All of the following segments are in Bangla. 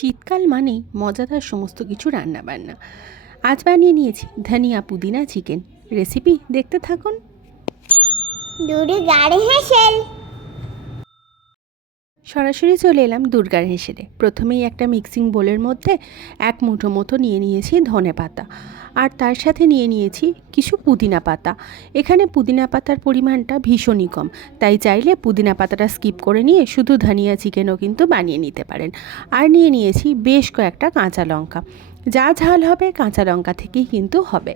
শীতকাল মানেই মজাদার সমস্ত কিছু রান্নাবান্না। আজ বানিয়ে নিয়েছি ধনিয়া পুদিনা চিকেন। রেসিপি দেখতে থাকুন। দূরে গাড়ি হেসেল। সরাসরি চলে এলাম দুর্গার হেসেলে। প্রথমেই একটা মিক্সিং বোলের মধ্যে এক মুঠো মতো নিয়ে নিয়েছি ধনে পাতা, আর তার সাথে নিয়ে নিয়েছি কিছু পুদিনা পাতা। এখানে পুদিনা পাতার পরিমাণটা ভীষণই কম, তাই চাইলে পুদিনা পাতাটা স্কিপ করে নিয়ে শুধু ধনিয়া চিকেনও কিন্তু বানিয়ে নিতে পারেন। আর নিয়ে নিয়েছি বেশ কয়েকটা কাঁচা লঙ্কা, যা ঝাল হবে কাঁচা লঙ্কা থেকেই কিন্তু হবে।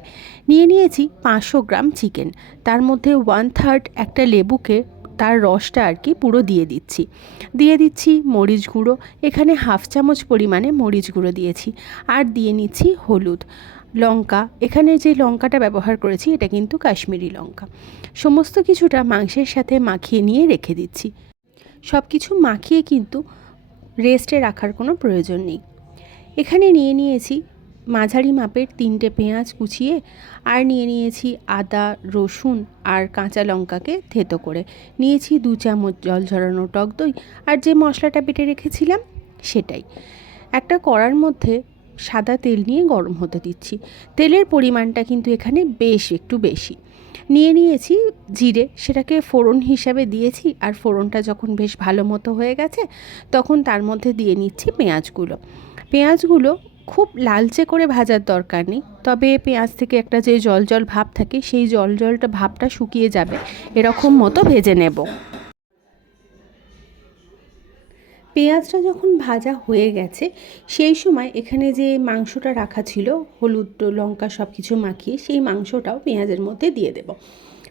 নিয়ে নিয়েছি 500 গ্রাম চিকেন, তার মধ্যে 1/3 একটা লেবুকে তার রসটা আর কি পুরো দিয়ে দিচ্ছি মরিচ গুঁড়ো। এখানে হাফ চামচ পরিমাণে মরিচ গুঁড়ো দিয়েছি, আর দিয়ে নিচ্ছি হলুদ। লঙ্কা, এখানে যে লঙ্কাটা ব্যবহার করেছি এটা কিন্তু কাশ্মীরি লঙ্কা। সমস্ত কিছুটা মাংসের সাথে মাখিয়ে নিয়ে রেখে দিচ্ছি। সব কিছু মাখিয়ে কিন্তু রেস্টে রাখার কোনো প্রয়োজন নেই। এখানে নিয়ে নিয়েছি মাঝারি মাপের 3টে পেঁয়াজ কুচিয়ে, আর নিয়ে নিয়েছি আদা, রসুন আর কাঁচা লঙ্কাকে থেতো করে নিয়েছি। 2 চামচ জল ঝরানো টক দই, আর যে মশলাটা বেটে রেখেছিলাম সেটাই। একটা কড়ার মধ্যে সাদা তেল নিয়ে গরম হতে দিচ্ছি। তেলের পরিমাণটা কিন্তু এখানে বেশ একটু বেশি। নিয়ে নিয়েছি জিরে, সেটাকে ফোড়ন হিসাবে দিয়েছি, আর ফোড়নটা যখন বেশ ভালো মতো হয়ে গেছে তখন তার মধ্যে দিয়ে নিচ্ছি পেঁয়াজগুলো খুব লালচে করে ভাজার দরকার নেই, তবে পেঁয়াজ থেকে একটা যে জল ভাব থাকে সেই জলটা ভাবটা শুকিয়ে যাবে এরকম মতো ভেজে নেব। পেঁয়াজটা যখন ভাজা হয়ে গেছে সেই সময় এখানে যে মাংসটা রাখা ছিল হলুদ লঙ্কা সব কিছু মাখিয়ে, সেই মাংসটাও পেঁয়াজের মধ্যে দিয়ে দেব।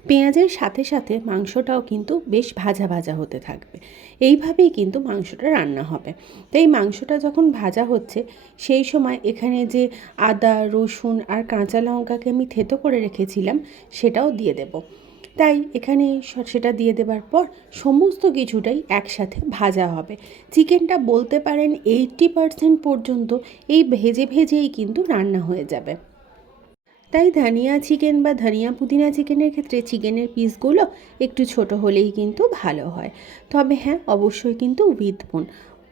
পেঁয়াজের সাথে সাথে মাংসটাও কিন্তু বেশ ভাজা ভাজা হতে থাকবে। এইভাবেই কিন্তু মাংসটা রান্না হবে। তাই মাংসটা যখন ভাজা হচ্ছে সেই সময় এখানে যে আদা, রসুন আর কাঁচা লঙ্কাকে আমি থেতো করে রেখেছিলাম সেটাও দিয়ে দেব। তাই এখানে সেটা দিয়ে দেবার পর সমস্ত কিছুটাই একসাথে ভাজা হবে। চিকেনটা বলতে পারেন 80% পর্যন্ত এই ভেজেই কিন্তু রান্না হয়ে যাবে। তাই ধনিয়া চিকেন বা ধনিয়া পুদিনা চিকেনের ক্ষেত্রে চিকেনের পিসগুলো একটু ছোট হলেই কিন্তু ভালো হয়। তবে হ্যাঁ, অবশ্যই কিন্তু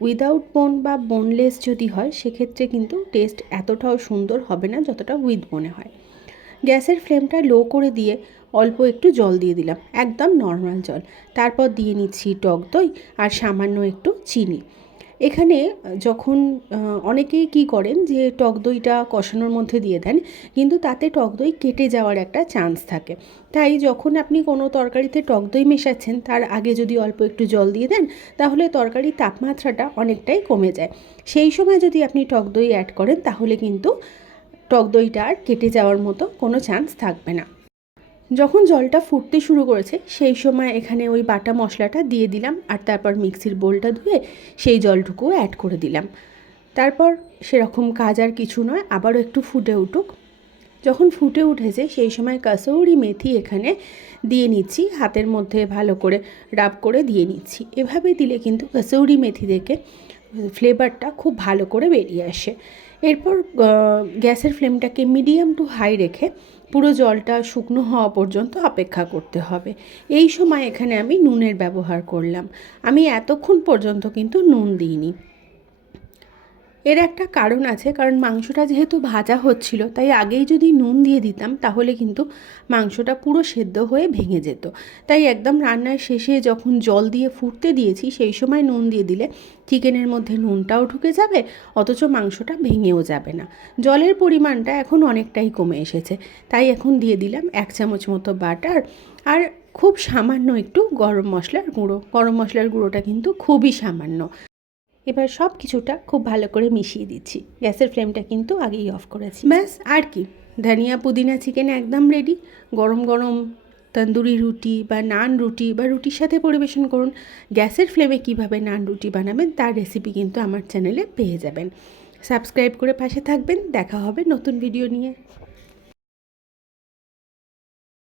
উইদাউট বোন বা বোনলেস যদি হয় সেক্ষেত্রে কিন্তু টেস্ট এতটাও সুন্দর হবে না যতটা উইথ বোনে হয়। গ্যাসের ফ্লেমটা লো করে দিয়ে অল্প একটু জল দিয়ে দিলাম, একদম নর্মাল জল। তারপর দিয়ে নিচ্ছি টক দই আর সামান্য একটু চিনি। এখানে যখন অনেকেই কী করেন যে টক দইটা কষানোর মধ্যে দিয়ে দেন, কিন্তু তাতে টক দই কেটে যাওয়ার একটা চান্স থাকে। তাই যখন আপনি কোনো তরকারিতে টক দই মেশাচ্ছেন তার আগে যদি অল্প একটু জল দিয়ে দেন তাহলে তরকারির তাপমাত্রাটা অনেকটাই কমে যায়। সেই সময় যদি আপনি টক দই অ্যাড করেন তাহলে কিন্তু টক দইটা আর কেটে যাওয়ার মতো কোনো চান্স থাকবে না। যখন জলটা ফুটতে শুরু করেছে সেই সময় এখানে ওই বাটা মশলাটা দিয়ে দিলাম, আর তারপর মিক্সির বোলটা ধুয়ে সেই জলটুকুও অ্যাড করে দিলাম। তারপর সেরকম কাজ আর কিছু নয়, আবারও একটু ফুটে উঠুক। যখন ফুটে উঠেছে সেই সময় কাসৌরি মেথি এখানে দিয়ে নিচ্ছি, হাতের মধ্যে ভালো করে রাব করে দিয়ে নিচ্ছি। এভাবে দিলে কিন্তু কাসৌরি মেথি থেকে ফ্লেভারটা খুব ভালো করে বেরিয়ে আসে। এরপর গ্যাসের ফ্লেমটাকে মিডিয়াম টু হাই রেখে পুরো জলটা শুকনো হওয়া পর্যন্ত অপেক্ষা করতে হবে। এই সময় এখানে আমি নুনের ব্যবহার করলাম। আমি এতক্ষণ পর্যন্ত কিন্তু নুন দিইনি। এর একটা কারণ আছে, কারণ মাংসটা যেহেতু ভাজা হচ্ছিল তাই আগেই যদি নুন দিয়ে দিতাম তাহলে কিন্তু মাংসটা পুরো সেদ্ধ হয়ে ভেঙে যেত। তাই একদম রান্নার শেষে যখন জল দিয়ে ফুটতে দিয়েছি সেই সময় নুন দিয়ে দিলে চিকেনের মধ্যে নুনটাও ঢুকে যাবে, অথচ মাংসটা ভেঙেও যাবে না। জলের পরিমাণটা এখন অনেকটাই কমে এসেছে, তাই এখন দিয়ে দিলাম 1 চামচ মতো বাটার, আর খুব সামান্য একটু গরম মশলার গুঁড়োটা কিন্তু খুবই সামান্য। এবার সব কিছুটা খুব ভালো করে মিশিয়ে দিচ্ছি। গ্যাসের ফ্লেমটা কিন্তু আগেই অফ করেছি। ব্যাস, আর কি, ধনিয়া পুদিনা চিকেন একদম রেডি। গরম গরম তন্দুরি রুটি বা নান রুটি বা রুটির সাথে পরিবেশন করুন। গ্যাসের ফ্লেমে কিভাবে নান রুটি বানাবেন তার রেসিপি কিন্তু আমার চ্যানেলে পেয়ে যাবেন। সাবস্ক্রাইব করে পাশে থাকবেন। দেখা হবে নতুন ভিডিও নিয়ে।